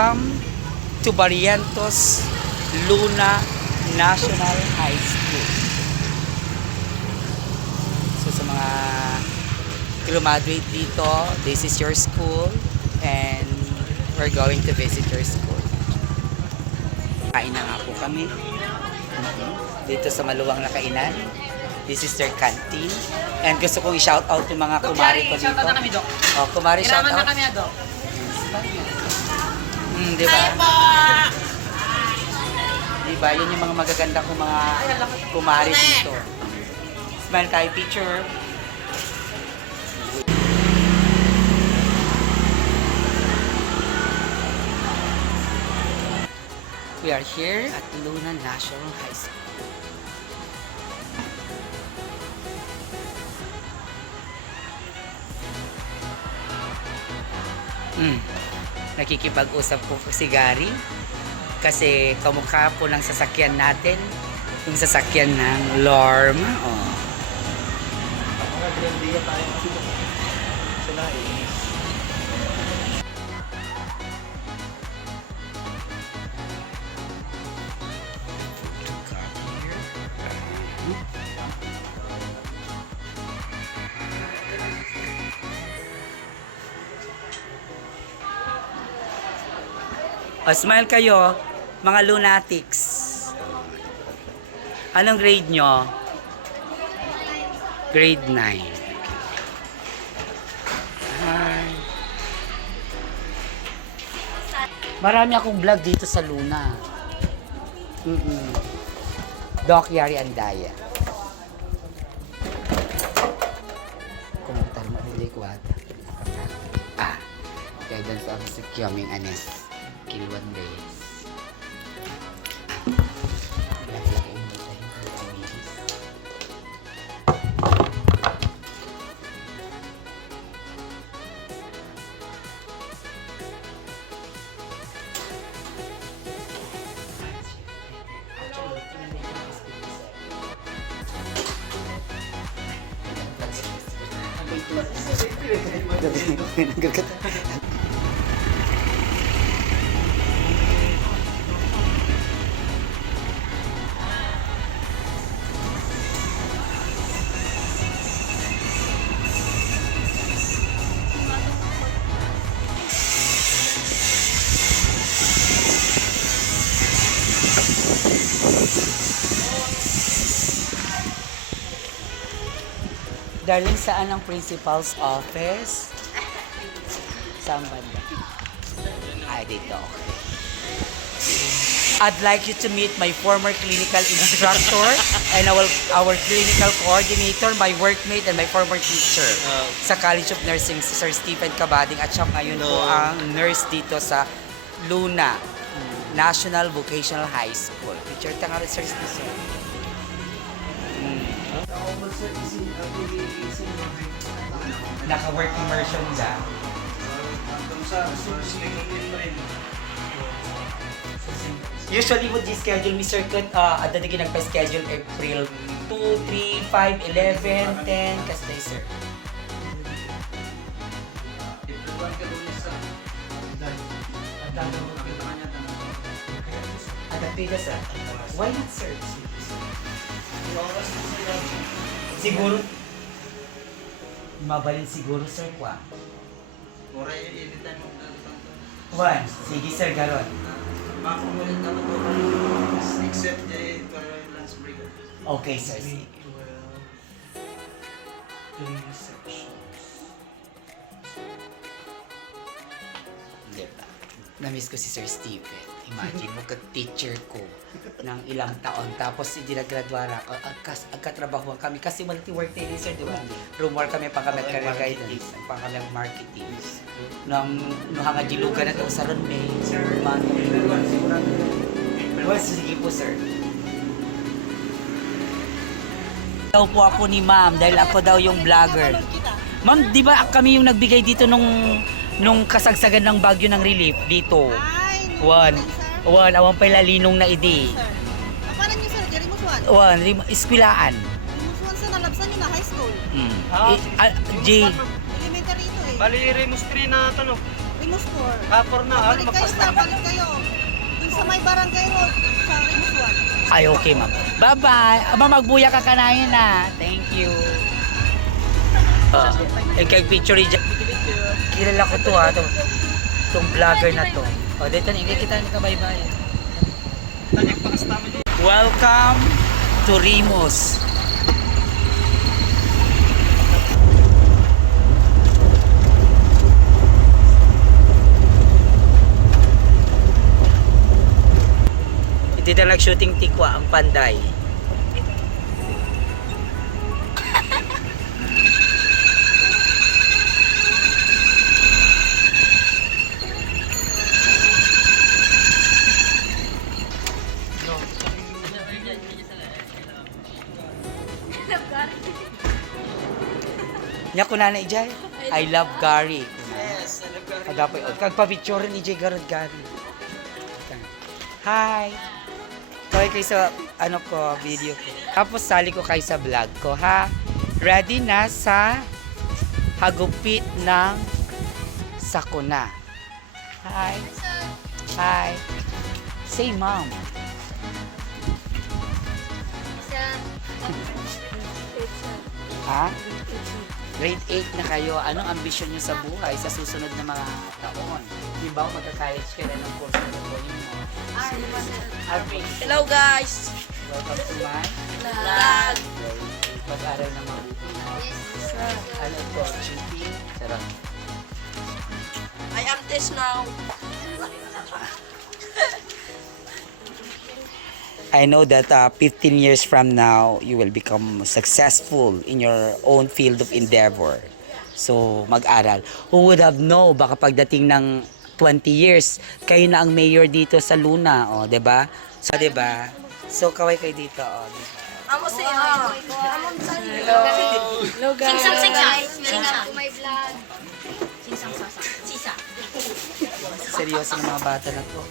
Welcome to Barrientos Luna National High School. So sa mga graduate dito, this is your school and we're going to visit your school. Kain na nga po kami. Dito sa maluwang na kainan. This is their canteen. And gusto kong i-shout out yung mga kumari ko dito. shoutout na kami, Dok. Oh, kumari shout Kailangan na out. kami, Dok. Hmm, di ba? Di ba? Yun yung mga magaganda kong mga kumari dito. Smile tayo picture. We are here at Luna National High School. Mm. Nakikipag-usap po si Gary kasi kamukha po ng sasakyan natin yung sasakyan ng Lorma. Oh. O, smile kayo, mga lunatics. Anong grade nyo? Grade 9. Hi. Marami akong vlog dito sa Luna. Mm-mm. Doc Yari Andaya. Kumuntar mo ata. Ah, sa si Kyoming Anes. Kilwan days. Laki-laki yung Darling, saan ang principal's office? Saan banda? Ay, dito. Okay. I'd like you to meet my former clinical instructor and our, our clinical coordinator, my workmate, and my former teacher sa College of Nursing, si Sir Stephen Cabading. At siya ngayon po ang nurse dito sa Luna National Vocational High School. Picture ta nga rin, Sir Stephen. Naka-work immersion ka. Usually would this schedule me circuit uh, at the nagpa-schedule April 2, 3, 5, 11, 10, kasi sir. Adaptida sir. Why not sir? Siguro, mabalin siguro sir kwa. One, sige sir, garon. Except the lunch break. Okay sir, sige. Diba? Na-miss ko si Sir Stephen. Imagine mo, teacher ko ng ilang taon. Tapos hindi naggraduara ako. Agkas, agkatrabaho kami. Kasi multi-work tayo sir, di ba? Room work kami, pang kami career guidance, pang kami marketing. Nang nuhanga dilugan na ito sa ron may man. Well, sige po sir. Daw po ako ni ma'am dahil ako daw yung vlogger. Ma'am, di ba kami yung nagbigay dito nung nung kasagsagan ng bagyo ng relief dito? One. One, awang pailalinong na idi. Sir. Kapanan niyo sir, Jerry Muswan. One, lim- iskwilaan. Muswan sir, nalabsan niyo na high school. Mm. Ah, I- ah, J. Elementary ito eh. Bali, Remus 3 na ito, no? Wing Remus 4. Ah, for now, ano, Balik kayo sa, balik kayo. Dun sa may barangay road sa Remus 1. Ay, okay, ma'am. Bye-bye. Aba, magbuya ka kanayin na. Thank you. Uh, eh, kay picture ni Jack. Kilala ko to ha. To, itong vlogger na to. O, dito na. Kita ni ka bye-bye. Welcome to Rimos. Hindi na nag-shooting tikwa ang panday. Nya ko na na ijay. I love Gary. Yes, alam ko. Agapoy. Kag pa-picture ni Ijay Garod Gary. Hi. Kaway kayo sa ano ko, video ko. Tapos sali ko kayo sa vlog ko, ha? Ready na sa hagupit ng sakuna. Hi. Hi. Say mom. Ha? Grade 8 na kayo. Anong ambisyon nyo sa buhay sa susunod na mga taon? Halimbawa, magka-college ka na ng course na gagawin mo. Arvin, Hello guys! welcome to my Vlog! Mag-aral na mabuti. Ano ito? Cheating? Sarap. I am this now. I know that uh, 15 years from now, you will become successful in your own field of endeavor. So, mag-aral. Who would have know, baka pagdating ng 20 years, kayo na ang mayor dito sa Luna, oh, 'di ba? So, 'di ba? So, kaway kayo dito, oh. diba? Amo si Amo. Amo sa Hello guys. Singsang singsang. Singsang may vlog. Singsang sasa. Sisa. Seryoso ng mga bata na to.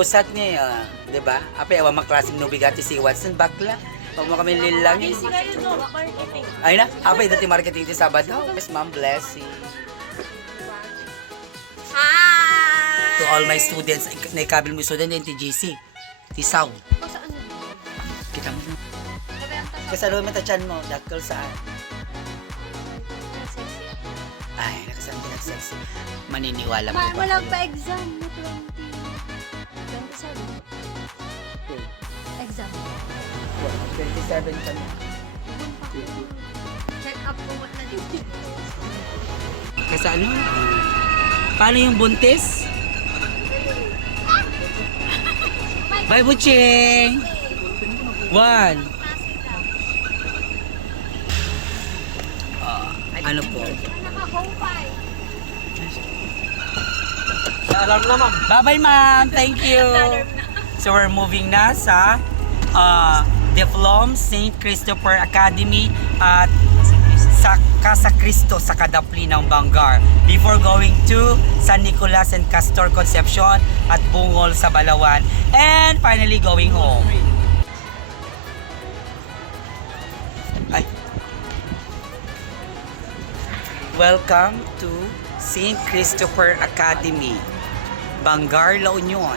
Usat niya, uh, 'di ba? Apay awa maklaseng nubigati si Watson bakla. Pag mo kami lilang. Ay na, apay dati marketing ti Sabado. Yes, ma'am, blessing. Hi! To all my students, na ikabil mo student din ti GC. Ti Saw. Kita mo. Kasalo mo ta chan mo, dakkel saan? Ay, ko sexy. Maniniwala mo Ma, ba? pa exam na 20. 27. Exam. 27 ka na. Check up ko na dito. Kasi ano? Paano yung buntis? Bye, Buching! One. Ah, ano po? Alarm na, ma'am. Bye-bye, ma'am. Thank you. So, we're moving na sa uh, Deflom St. Christopher Academy at sa Casa Cristo sa Kadapli ng Bangar before going to San Nicolas and Castor Concepcion at Bungol sa Balawan and finally going home. Welcome to St. Christopher Academy, Bangar, La Union.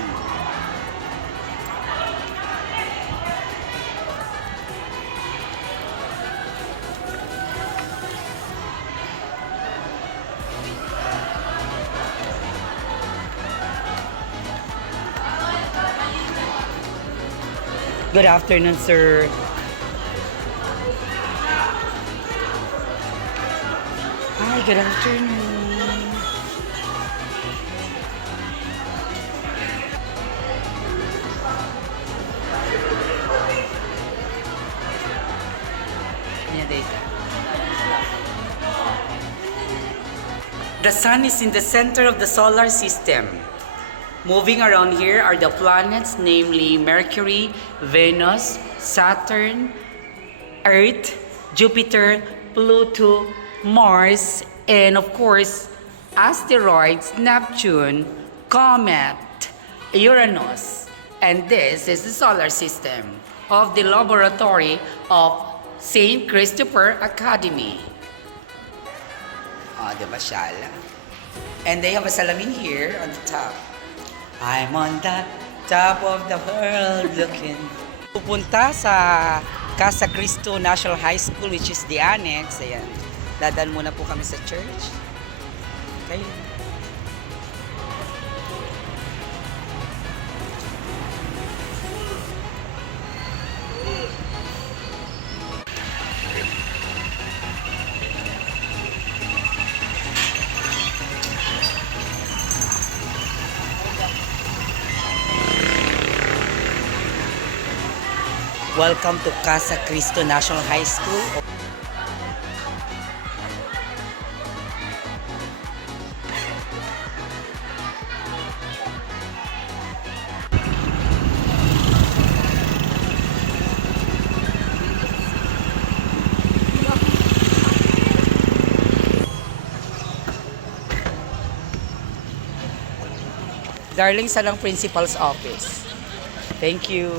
Good afternoon, sir. Good afternoon. The sun is in the center of the solar system. Moving around here are the planets, namely Mercury, Venus, Saturn, Earth, Jupiter, Pluto, Mars, and of course, asteroids, Neptune, comet, Uranus. And this is the solar system of the laboratory of St. Christopher Academy. Oh, di ba, Shala? And they have a salamin here on the top. I'm on the top of the world looking. Pupunta sa Casa Cristo National High School which is the annex. Ayan. Dadan muna po kami sa church. Okay. Welcome to Casa Cristo National High School. Darling, saan ang principal's office? Thank you.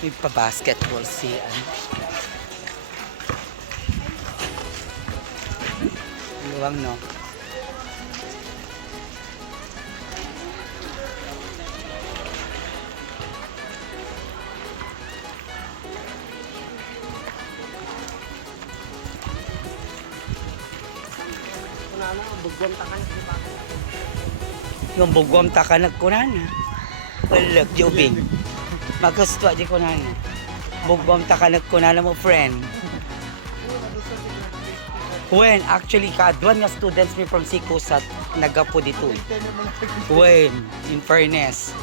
May pa-basketball si ano. Luwang no. Yung bugwam ta ka nagkunan. Walag, jubing. Magusto di ko na. Bugwam ta ka nagkunan mo, friend. When, actually, kaadwan nga students me from Sikusat, nagapo dito. When, in fairness.